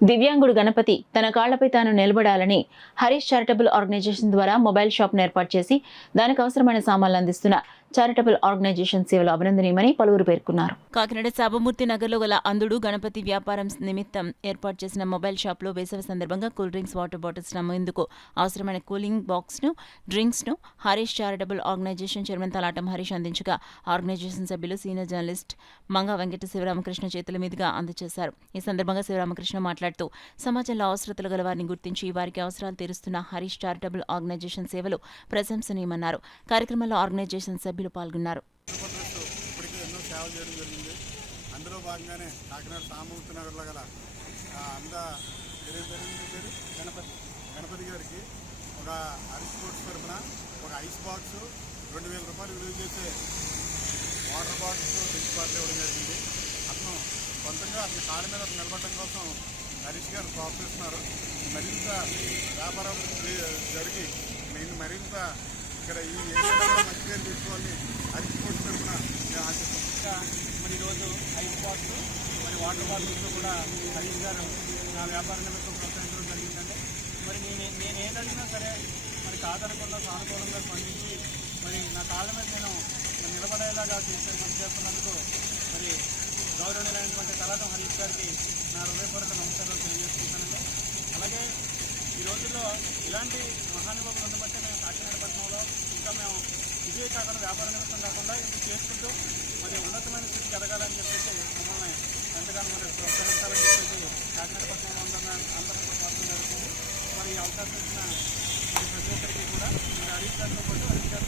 దివ్యాంగుడు గణపతి తన కాళ్లపై తాను నిలబడాలని హరీష్ చారిటబుల్ ఆర్గనైజేషన్ ద్వారా మొబైల్ షాప్ ఏర్పాటు చేసి దానికి అవసరమైన సామాన్లు అందిస్తున్న చారిటబుల్ ఆర్గనైజేషన్ సేవలు అభినందనీయమని పలువురు పేర్కొన్నారు. కాకినాడ సాబమూర్తి నగర్లో గల అందుడు గణపతి వ్యాపారం నిమిత్తం ఏర్పాటు చేసిన మొబైల్ షాప్లో వేసవి సందర్భంగా కూల్ డ్రింక్స్, వాటర్ బాటిల్స్ నమ్మేందుకు అవసరమైన కూలింగ్ బాక్స్ ను, డ్రింక్స్ ను Harish charitable organisation chairman Talatam Harish అందించగా ఆర్గనైజేషన్ సభ్యులు సీనియర్ జర్నలిస్ట్ మంగా వెంకట శివరామకృష్ణ చేతుల మీదుగా అందజేశారు. ఈ సందర్భంగా శివరామకృష్ణ మాట్లాడుతూ సమాజంలో అవసరతలు గల వారిని గుర్తించి వారికి అవసరాలు తీరుస్తున్న హరీష్ చారిటబుల్ ఆర్గనైజేషన్ సేవలు ప్రశంసనీయమన్నారు. కార్యక్రమంలో ఆర్గనైజేషన్ సభ్యులు పాల్గొన్నారు. ఎన్నో సేవలు చేయడం జరిగింది. అందులో భాగంగానే కాకినాడ సామూర్తి నగర్లో గల గణపతి గారికి ఒక హరీష్ స్పోర్ట్స్ తరఫున ఒక ఐస్ బాక్స్ 2000 రూపాయలు విలువ చేసే వాటర్ బాటిల్స్, డ్రింక్స్ బాటిల్ ఇవ్వడం జరిగింది. అతను సొంతంగా అతని కాళ్ళ మీద నిలబడటం కోసం హరీష్ గారు ప్రోత్సహిస్తున్నారు. మరింత వ్యాపారం జరిగి మరింత ఇక్కడ ఈ ఏరియాలో మంచి పేరు తెచ్చుకోవాలని హరీష్ స్పోర్ట్స్ తరఫున మేము ఆశిస్తాం. మరి ఈరోజు ఐస్ బాక్స్ మరి వాటర్ బాటిల్స్తో కూడా హరీష్ గారు నా వ్యాపార నిమిత్తం ప్రోత్సహించడం జరిగిందండి. మరి నేను ఏదడిగినా సరే మరి కాదనకుండా సానుకూలంగా స్పందించి మరి నా కాళ్ళ మీద నేను నిలబడేలాగా చేస్తున్నందుకు మరి గౌరవనీయులైనటువంటి తలాటం హరీష్ గారికి నా హృదయపూర్వక నమస్కారాలు తెలియజేసుకుంటానండి. అలాగే ఈ రోజుల్లో ఇలాంటి మహానుభావులు ఉండబట్టి మేము కాకినాడ పట్టణంలో ఇంకా మేము ఇదే కాకుండా వ్యాపార నిమిత్తం కాకుండా ఇది చేసుకుంటూ మరి ఉన్నతమైన స్థితికి ఎదగాలని చెప్పేసి మమ్మల్ని ఎంతగానో మరి ప్రోత్సహించాలని చెప్పేసి కాకినాడ పట్టణంలో అందరూ వర్గం జరుగుతుంది. మరి ఈ అవకాశం ఇచ్చిన ప్రతి ఒక్కరికి కూడా మరి హరీష్ గారితో పాటు హరీష్ గారు